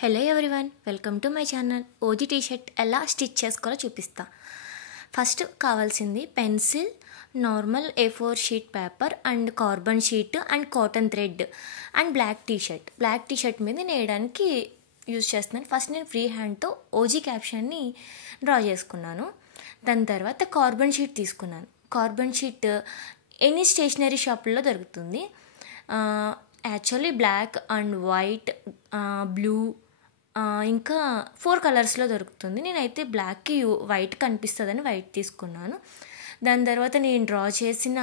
Hello everyone, welcome to my channel. OG t-shirt ఎలా stitch చేసుకోవాలో చూపిస్తా. ఫస్ట్ కావాల్సింది pencil, normal A4 sheet paper and carbon sheet and cotton thread and black t-shirt మీద నేయడానికి use చేస్తున్నాను. First నేను free హ్యాండ్తో ఓజీ క్యాప్షన్ని డ్రా చేసుకున్నాను. దాని తర్వాత కార్బన్ షీట్ తీసుకున్నాను. కార్బన్ షీట్ ఎనీ స్టేషనరీ షాపుల్లో దొరుకుతుంది. Actually black and white, blue, ఇంకా 4 కలర్స్లో దొరుకుతుంది. నేనైతే బ్లాక్కి వైట్ కనిపిస్తుందని వైట్ తీసుకున్నాను. దాని తర్వాత నేను డ్రా చేసిన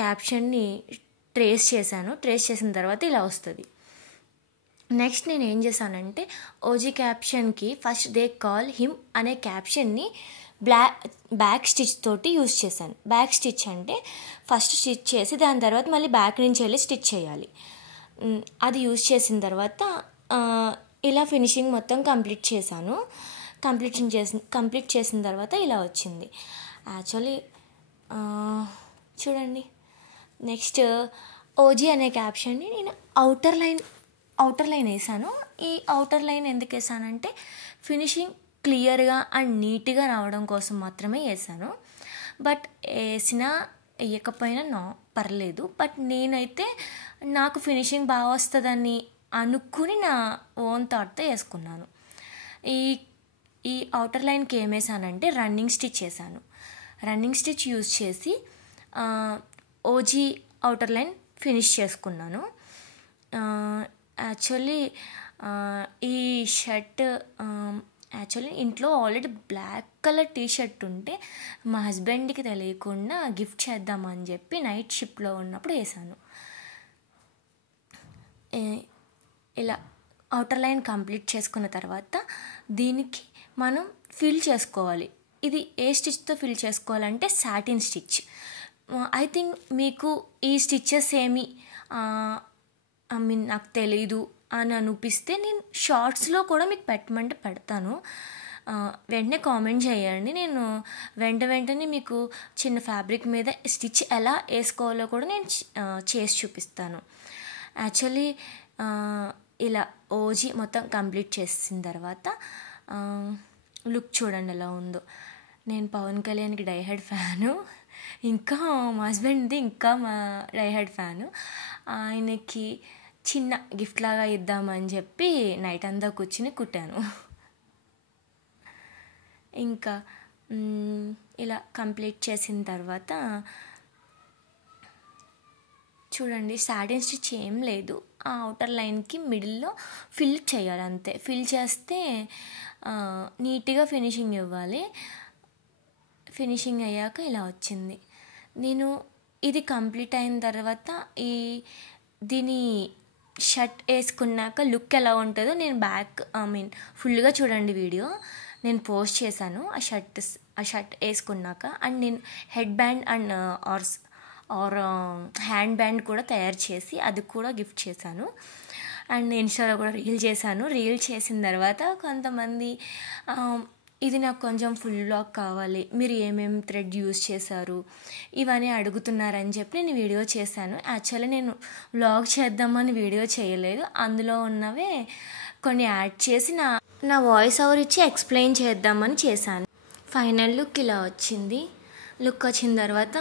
క్యాప్షన్ని ట్రేస్ చేసిన తర్వాత ఇలా వస్తుంది. నెక్స్ట్ నేను ఏం చేశానంటే ఓజీ క్యాప్షన్కి ఫస్ట్ దే కాల్ హిమ్ అనే క్యాప్షన్ని బ్యాక్ స్టిచ్ తోటి యూజ్ చేశాను. బ్యాక్ స్టిచ్ అంటే ఫస్ట్ స్టిచ్ చేసి దాని తర్వాత మళ్ళీ బ్యాక్ నుంచి వెళ్ళి స్టిచ్ చేయాలి. అది యూజ్ చేసిన తర్వాత ఇలా ఫినిషింగ్ మొత్తం కంప్లీట్ చేశాను. కంప్లీట్ చేసిన తర్వాత ఇలా వచ్చింది. యాక్చువల్లీ చూడండి, నెక్స్ట్ ఓజీ అనే క్యాప్షన్ని నేను అవుటర్ లైన్ వేసాను. ఈ అవుటర్ లైన్ ఎందుకు వేసానంటే ఫినిషింగ్ క్లియర్గా అండ్ నీట్గా రావడం కోసం మాత్రమే వేసాను. బట్ వేయకపోయినా పర్లేదు. బట్ నేనైతే నాకు ఫినిషింగ్ బాగా వస్తుందని అనుకుని నా ఓన్ థాట్తో వేసుకున్నాను. ఈ అవుటర్ లైన్కి ఏం వేసానంటే రన్నింగ్ స్టిచ్ వేసాను. రన్నింగ్ స్టిచ్ యూజ్ చేసి ఓజీ అవుటర్ లైన్ ఫినిష్ చేసుకున్నాను. యాక్చువల్లీ ఈ షర్ట్ ఇంట్లో ఆల్రెడీ బ్లాక్ కలర్ టీషర్ట్ ఉంటే మా హస్బెండ్కి తెలియకుండా గిఫ్ట్ చేద్దామని చెప్పి నైట్ షిఫ్ట్లో ఉన్నప్పుడు వేసాను. ఇలా అవుటర్ లైన్ కంప్లీట్ చేసుకున్న తర్వాత దీనికి మనం ఫిల్ చేసుకోవాలి. ఇది ఏ స్టిచ్తో ఫిల్ చేసుకోవాలంటే సాటిన్ స్టిచ్. ఐ థింక్ మీకు ఈ స్టిచ్చెస్ నాకు తెలీదు అని అనిపిస్తే నేను షార్ట్స్లో కూడా మీకు పెట్టమంటే పెడతాను. వెంటనే కామెంట్ చేయండి. నేను వెంటనే మీకు చిన్న ఫ్యాబ్రిక్ మీద స్టిచ్ ఎలా వేసుకోవాలో కూడా నేను చేసి చూపిస్తాను. యాక్చువల్లీ ఇలా ఓజీ మొత్తం కంప్లీట్ చేసిన తర్వాత లుక్ చూడండి ఎలా ఉందో. నేను పవన్ కళ్యాణ్కి డైహెడ్ ఫ్యాను, ఇంకా మా హస్బెండ్ది ఇంకా మా డైహెడ్ ఫ్యాను. ఆయనకి చిన్న గిఫ్ట్ లాగా ఇద్దామని చెప్పి నైట్ అంతా కూర్చుని కుట్టాను. ఇంకా ఇలా కంప్లీట్ చేసిన తర్వాత చూడండి, సాటిన్ స్టిచ్ ఏం లేదు. ఆ అవుటర్ లైన్కి మిడిల్లో ఫిల్ చేయాలి అంతే. ఫిల్ చేస్తే నీట్గా ఫినిషింగ్ ఇవ్వాలి. ఫినిషింగ్ అయ్యాక ఇలా వచ్చింది. నేను ఇది కంప్లీట్ అయిన తర్వాత దీని షర్ట్ వేసుకున్నాక లుక్ ఎలా ఉంటుందో నేను ఫుల్గా చూడండి వీడియో. నేను పోస్ట్ చేశాను ఆ షర్ట్ వేసుకున్నాక. అండ్ నేను head band and or hand band కూడా తయారు చేసి అది కూడా గిఫ్ట్ చేశాను. అండ్ ఇన్స్టాలో కూడా రీల్ చేశాను. రీల్ చేసిన తర్వాత కొంతమంది ఇది నాకు కొంచెం ఫుల్ వ్లాగ్ కావాలి, మీరు ఏమేమి థ్రెడ్ యూజ్ చేశారు ఇవన్నీ అడుగుతున్నారని చెప్పి నేను వీడియో చేశాను. యాక్చువల్లీ నేను వ్లాగ్ చేద్దామని వీడియో చేయలేదు. అందులో ఉన్నవే కొన్ని యాడ్ చేసి నా వాయిస్ ఓవర్ ఇచ్చి ఎక్స్ప్లెయిన్ చేద్దామని చేశాను. ఫైనల్ లుక్ ఇలా వచ్చింది. లుక్ వచ్చిన తర్వాత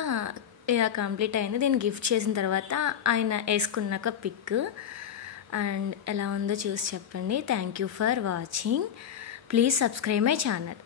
ఇలా కంప్లీట్ అయింది. దీన్ని గిఫ్ట్ చేసిన తర్వాత ఆయన వేసుకున్నాక పిక్ అండ్ ఎలా ఉందో చూసి చెప్పండి. Thank you for watching. Please subscribe my channel.